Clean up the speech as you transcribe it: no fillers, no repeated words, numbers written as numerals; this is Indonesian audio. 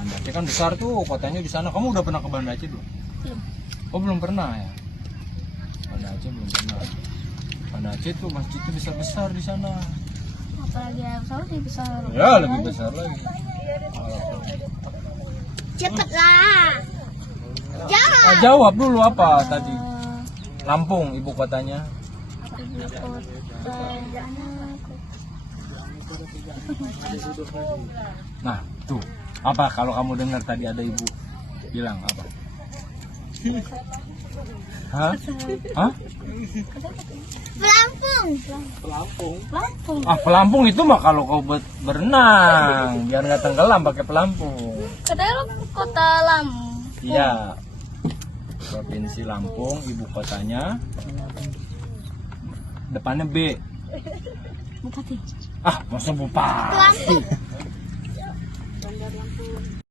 Banda Aceh kan besar tuh kotanya di sana. Kamu udah pernah ke Banda Aceh belum? Belum. Oh belum pernah ya. Banda Aceh belum pernah. Banda Aceh tuh masjidnya besar-besar di sana. Apalagi Arab Saudi besar. Ya lebih besar lagi. Cepatlah. Jawab. Jawab dulu apa tadi? Lampung ibu kotanya. Ibu kotanya. Nah tuh apa kalau kamu dengar tadi ada ibu bilang apa? Hah? Hah? Pelampung. Pelampung. Pelampung. Ah pelampung itu mah kalau kau berenang biar nggak tenggelam pakai pelampung. Kadang kota Lampung. Iya. Provinsi Lampung, ibu kotanya. Depannya B. Bupati. Ah, masa bupati. Lampung.